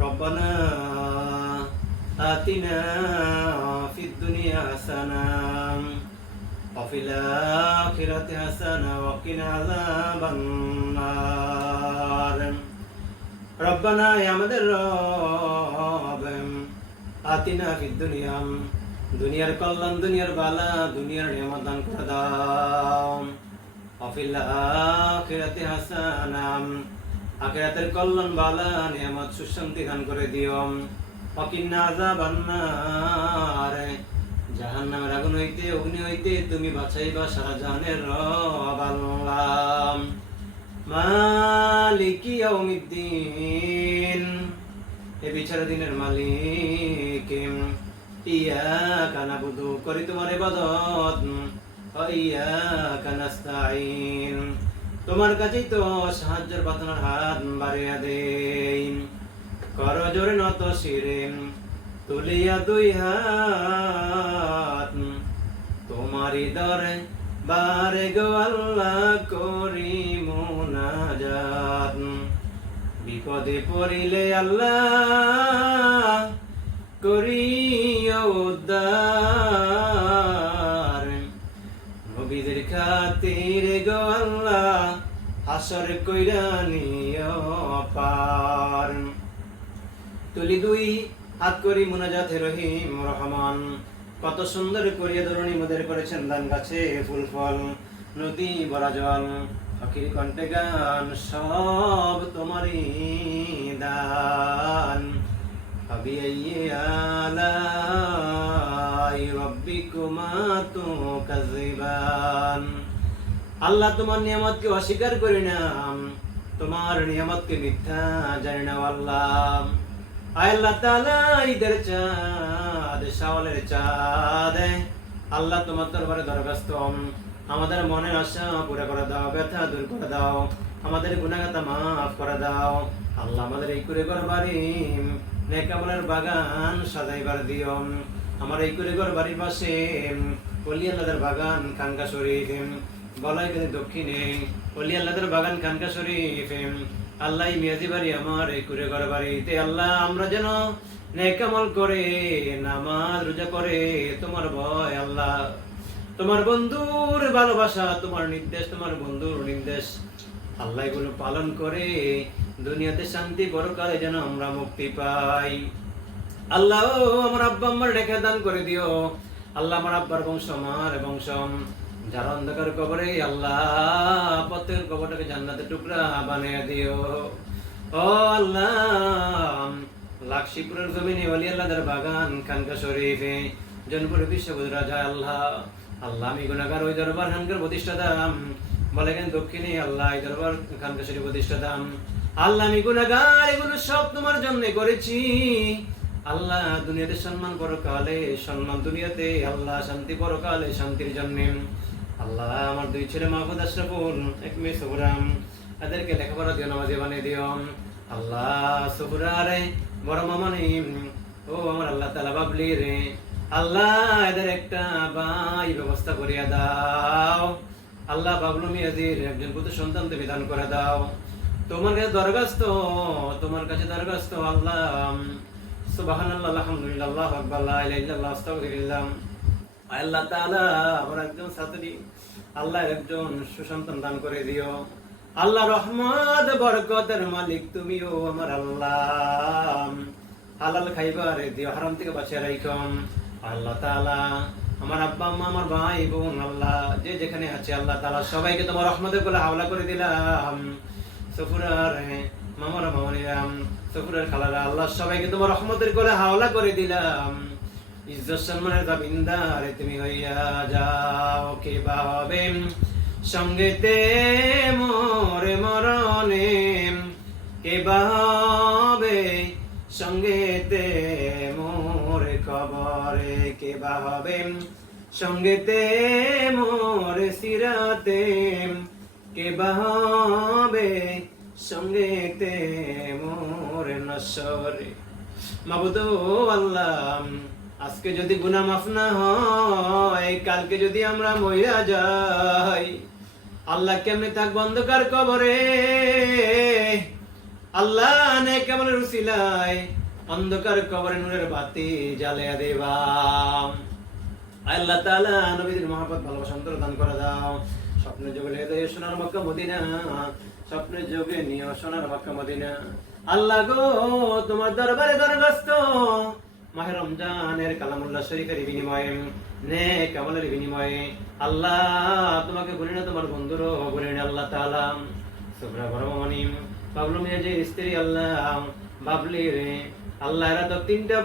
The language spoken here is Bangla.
ربنا آتنا في الدنيا حسنة وفي الآخرة حسنة وقنا عذاب النار ربنا يا আমাদের রব আতিনা ফিদ দুনিয়া দুনিয়ার কল্যাণ দুনিয়ার বালা দুনিয়ার নিয়ামত দান করে দাও অফিল আখিরাতে হাসানাম আখিরাতের কল্যাণ বালা, নিয়ামত সুশান্তি দান করে দিও। অকিন্না আযাবান নার জাহান্নামের আগুন হইতে, অগ্নি হইতে তুমি বাঁচাইবা সারা জাহানের রব আল্লাহ। মালিকি ইয়াউমিদ্দিন। এ বিচার দিনের মালিক, ইয়াকা নাবুদু, করি তোমার ইবাদত। ওয়া ইয়াকা নাস্তাইন তোমার কাছেই তো সাহায্যের বাতনার হাত বাড়িয়া দেই। কর জোরে নত শিরে, তুলিয়া দুই হাত। তোমারি দরে বারে গো আল্লাহ করি মোনাজাত বিপদে পড়িলে আল্লাহ করি উদ্ধার। খাতির গো আল্লাহ, হাসর তুলি দুই হাত করি রহিম রহমান। কত সুন্দর করিয়া ধরণী মোদের করেছেন দান গাছে ফুল ফল, নদী বরা জল। ফকির কণ্ঠে গান সব তোমারই দান। কবি আল্লাহ তোমার নিয়ামতকে অস্বীকার করি না তোমার নিয়ামতকে মিথ্যা জানি না আল্লাহ। আল্লাহ তাআলা ঈদের চাঁদ, শাওয়ালের চাঁদ, আল্লাহ তোমার দরবারে দরখাস্ত। আমাদের মনের আশা পুরা করে দাও, ব্যথা দূর করে দাও, আমাদের গুণাগাতা মাফ করে দাও। আল্লাহ আমাদের এই করে ঘর বাড়ি নেকামলের বাগান সাজাইবার দিও আমার এই করে ঘর বাড়ির পাশে অলি বাগান খানকা শরীফ বলাই বেদে দক্ষিণে অলি বাগান খানকা শরীফ আল্লাহ মিয়াজি বাড়ি আমার এই করে ঘর বাড়িতে। আল্লাহ, আমরা যেন নেকামল করে, নামাজ রোজা করে, তোমার ভয় আল্লাহ, তোমার বন্ধুর ভালোবাসা, তোমার নির্দেশ, তোমার বন্ধুর নির্দেশ আল্লাহ এগুলো পালন করে, দুনিয়াতে শান্তি পরকালে যেন আমরা মুক্তি পাই। আল্লাহ আমার আব্বা আমার রেখে দান করে দিও। আল্লাহ আমার আব্বার বংশ, আমার বংশ। যারা অন্ধকার কবরে, আল্লাহ প্রত্যেকের কবরটাকে জান্নাতে টুকরা বানিয়ে দিও। ও আল্লাহ, লাকশিপুরের জমিনে ওলি আল্লাহদের বাগান, খানকা শরীফে, জনপুরে বিশ্ববুদ রাজা, আল্লাহ। আল্লাহ, আমি গুণাগার ওই দরবার খানকার প্রতিষ্ঠাতা বলে কেন দক্ষিণে, আল্লাহ, এই দরবার খানকা শরীফ প্রতিষ্ঠাতা আল্লাহ, আমি গুণাগার, এগুলো সব তোমার জন্য করেছি। আল্লাহ দুনিয়াতে সম্মান পরকালে, সম্মান দুনিয়াতে আল্লাহ শান্তি পরকালে, শান্তির জন্য। আল্লাহ আমার দুই ছেলে মাহফুদ আশরাফুল, এক মেয়ে সবরাম এদেরকে লেখাপড়া দিও, নামাজে বানিয়ে দিও। আল্লাহ সবুরা রে বড় মামানি ও আমার আল্লাহ তালা বাবলি রে। আল্লাহ এদের একটা বাই ব্যবস্থা করিয়া দাও। আল্লাহ বাবলু মিয়াজির একজন পুত্র সন্তান দান করে দাও। তোমার কাছে দরখাস্ত, তোমার কাছে দরখাস্ত, আল্লাহ। আমার একজন ছাত্রী একজন সুসন্তান দান করে দিও। রহমত মালিক তুমিও আমার আল্লাহ। থেকে আল্লাহ আমার আব্বা, আম্মা, আমার ভাই, বোন, আল্লাহ, যে যেখানে আছে, আল্লাহ তাআলা সবাইকে তোমার রহমতের কোলে হাওলা করে দিলাম। সফুরার মামারা মামনিরাম সফুরার খালারা, আল্লাহ সবাইকে তোমার রহমতের কোলে হাওলা করে দিলাম। ইজ্জত সম্মানের দাবিন্দারে তুমি হইয়া যাও, কে বা হবে সঙ্গেতে মোরে মরণে, কে বা হবে সঙ্গেতে মোরে কবরে, কে বা হবে সঙ্গেতে মোরে সিরাতে, কে বা হবে সঙ্গেতে মোরে নসরে মাবুদ আল্লাহ, আজকে যদি গুনাহ মাফ না হয়, কালকে যদি আমরা মইরা যাই, আল্লাহ কেমনে থাকব অন্ধকার কবরে? আল্লাহ নে কেমন রুসিলাই অন্ধকার কবরে নূরের বাতি জ্বালিয়া দেবা। আল্লাহ তাআলা নবীদের মহব্বত, ভালোবাসা অন্তর দান করে দাও। দেয় সোনার মক্কা মদিনা স্বপ্নের যোগে নিয়ে সোনার মক্কা মদিনা। আল্লাহ গো, তোমার দরবারে নে বিনিময়ে আল্লাহ তোমাকে না আল্লাহ যে স্ত্রী আল্লাহ বাবলি রে আল্লাহ এরা তো তিনটা